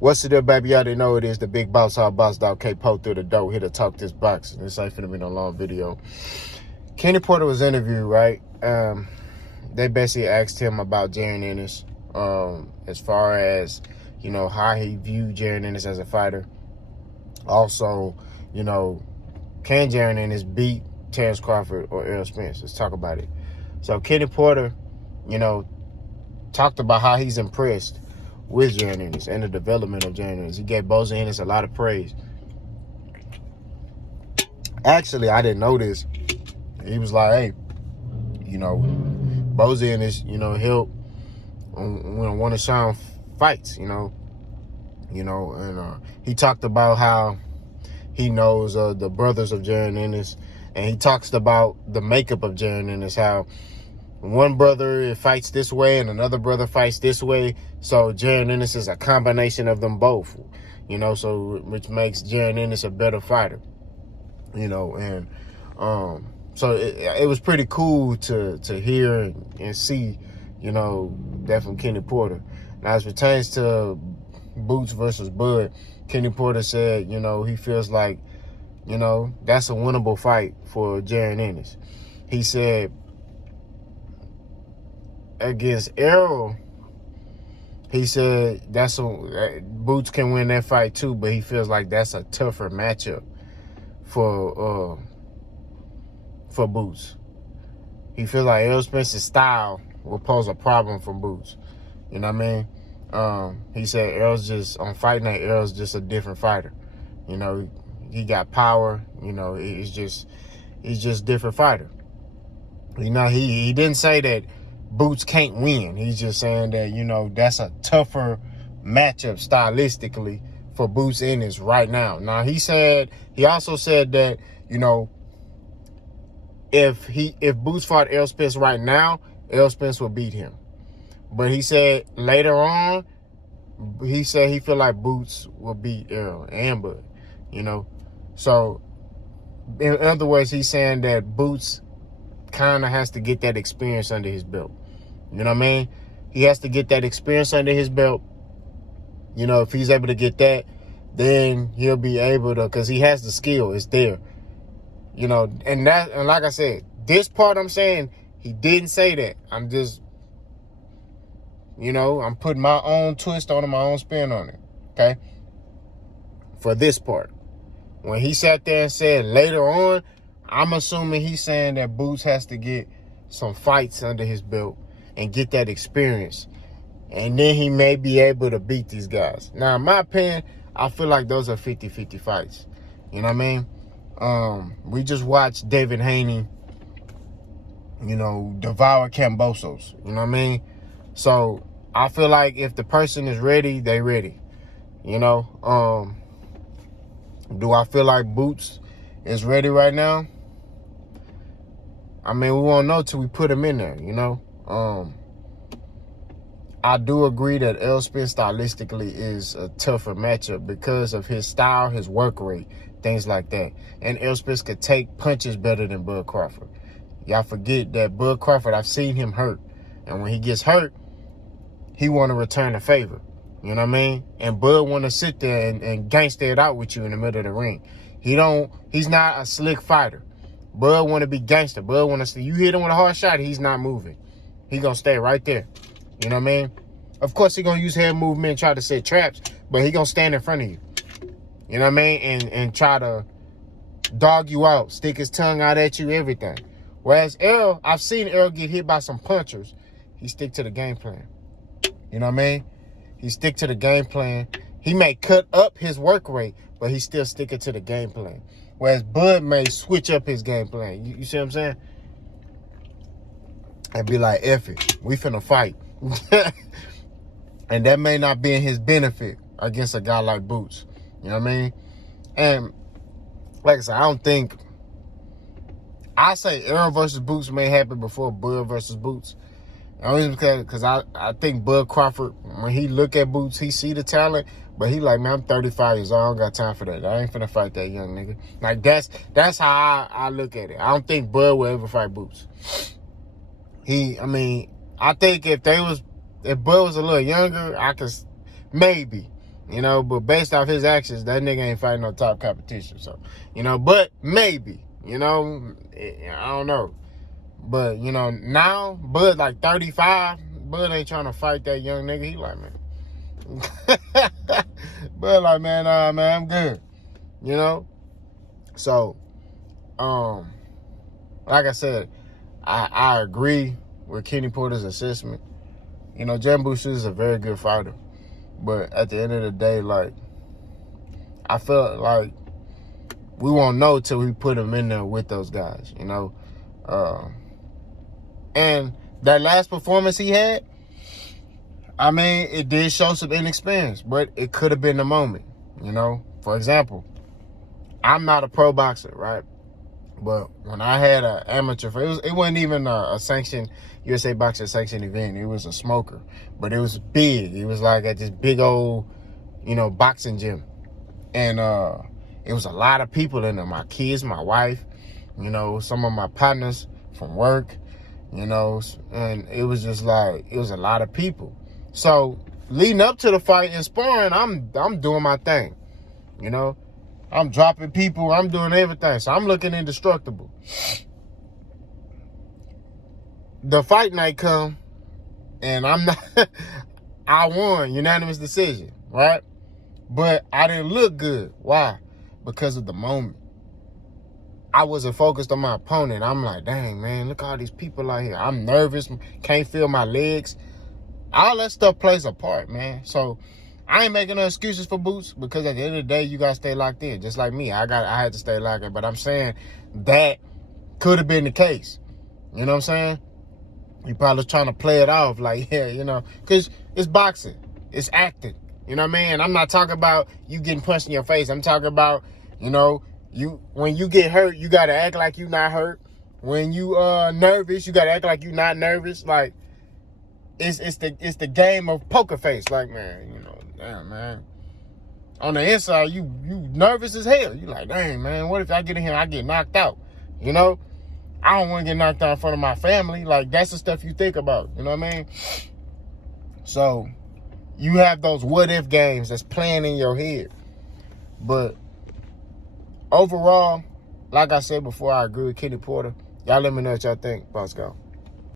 What's the deal, baby? You already know it is the big boss, our boss dog K-Po through the door, here to talk this box. This ain't finna be no long video. Kenny Porter was interviewed, right? They basically asked him about Jaron Enis, as far as, you know, how he viewed Jaron Enis as a fighter. Also, you know, can Jaron Enis beat Terrence Crawford or Errol Spence? Let's talk about it. So Kenny Porter, you know, talked about how he's impressed with Jaron Enis and the development of Jaron Enis. He gave Boza Enis a lot of praise. Actually, I didn't know this. He was like, hey, you know, Boza Enis, you know, helped one of Sean fights, you know, and he talked about how he knows the brothers of Jaron Enis, and he talks about the makeup of Jaron Enis, how one brother fights this way and another brother fights this way. So Jaron Enis is a combination of them both, you know, so which makes Jaron Enis a better fighter, you know, and so it was pretty cool to hear and see, you know, that from Kenny Porter. Now, as pertains to Boots versus Bud, Kenny Porter said, you know, he feels like, you know, that's a winnable fight for Jaron Enis. He said against Errol, he said Boots can win that fight too, but he feels like that's a tougher matchup for Boots. He feels like Errol Spence's style will pose a problem for Boots. You know what I mean? He said Errol's just, on fight night, Errol's just a different fighter. You know, he got power. You know, he's just different fighter. You know, he didn't say that Boots can't win. He's just saying that, you know, that's a tougher matchup stylistically for Boots Ennis right now. Now, he also said that, you know, if Boots fought Errol Spence right now, Errol Spence will beat him. But he said later on, he said he feel like Boots will beat Errol and Bud, you know. So, in other words, he's saying that Boots kind of has to get that experience under his belt. You know what I mean? He has to get that experience under his belt. You know, if he's able to get that, then he'll be able to, because he has the skill. It's there. You know, and like I said, this part I'm saying, he didn't say that. I'm just, you know, I'm putting my own twist on it, my own spin on it. Okay? For this part. When he sat there and said later on, I'm assuming he's saying that Boots has to get some fights under his belt and get that experience. And then he may be able to beat these guys. Now, in my opinion, I feel like those are 50-50 fights. You know what I mean? We just watched David Haney, you know, devour Cambosos. You know what I mean? So, I feel like if the person is ready, they ready. You know? Do I feel like Boots is ready right now? I mean, we won't know till we put him in there, you know? I do agree that Errol Spence stylistically is a tougher matchup because of his style, his work rate, things like that. And Errol Spence could take punches better than Bud Crawford. Y'all forget that Bud Crawford, I've seen him hurt. And when he gets hurt, he want to return the favor. You know what I mean? And Bud want to sit there and gangster it out with you in the middle of the ring. He's not a slick fighter. Bud want to be gangster. Bud want to see you hit him with a hard shot, he's not moving. He going to stay right there. You know what I mean? Of course, he going to use head movement and try to set traps, but he going to stand in front of you. You know what I mean? And try to dog you out, stick his tongue out at you, everything. Whereas Errol, I've seen Errol get hit by some punchers. He stick to the game plan. You know what I mean? He stick to the game plan. He may cut up his work rate, but he's still sticking to the game plan. Whereas Bud may switch up his game plan. You see what I'm saying? And be like, F it, we finna fight. And that may not be in his benefit against a guy like Boots. You know what I mean? And like I said, I say Errol versus Boots may happen before Bud versus Boots. Only because I think Bud Crawford, when he look at Boots, he see the talent, but he like, man, I'm 35 years old. I don't got time for that. I ain't finna fight that young nigga. Like, that's how I look at it. I don't think Bud will ever fight Boots. I think if Bud was a little younger, I could maybe. You know, but based off his actions, that nigga ain't fighting no top competition. So, you know, but maybe, you know, I don't know. But, you know, now, Bud like 35. Bud ain't trying to fight that young nigga. He like, man. Bud like, man, man, I'm good. You know? So, like I said, I agree with Kenny Porter's assessment. You know, Jaron Enis is a very good fighter. But at the end of the day, like, I felt like we won't know till we put him in there with those guys, you know? And that last performance he had, I mean, it did show some inexperience, but it could have been the moment, you know? For example, I'm not a pro boxer, right? But when I had an amateur, it wasn't even a sanctioned, USA Boxing sanctioned event. It was a smoker, but it was big. It was like at this big old, you know, boxing gym. And it was a lot of people in there. My kids, my wife, you know, some of my partners from work, you know, and it was just like, it was a lot of people. So leading up to the fight and sparring, I'm doing my thing, you know. I'm dropping people. I'm doing everything. So I'm looking indestructible. The fight night come, and I'm not. I won, unanimous decision, right? But I didn't look good. Why? Because of the moment. I wasn't focused on my opponent. I'm like, dang, man, look at all these people out here. I'm nervous. Can't feel my legs. All that stuff plays a part, man. So I ain't making no excuses for Boots, because at the end of the day, you gotta stay locked in. Just like me, I had to stay locked in. But I'm saying that could have been the case. You know what I'm saying? You probably trying to play it off like, yeah, you know, because it's boxing, it's acting. You know what I mean? And I'm not talking about you getting punched in your face. I'm talking about, you know, when you get hurt, you gotta act like you not hurt. When you nervous, you gotta act like you not nervous. Like it's the game of poker face. Like, man, you know. Damn, man. On the inside, you nervous as hell. You like, dang, man, what if I get in here and I get knocked out? You know? I don't want to get knocked out in front of my family. Like, that's the stuff you think about. You know what I mean? So, you have those what-if games that's playing in your head. But, overall, like I said before, I agree with Kenny Porter. Y'all let me know what y'all think. Boss go.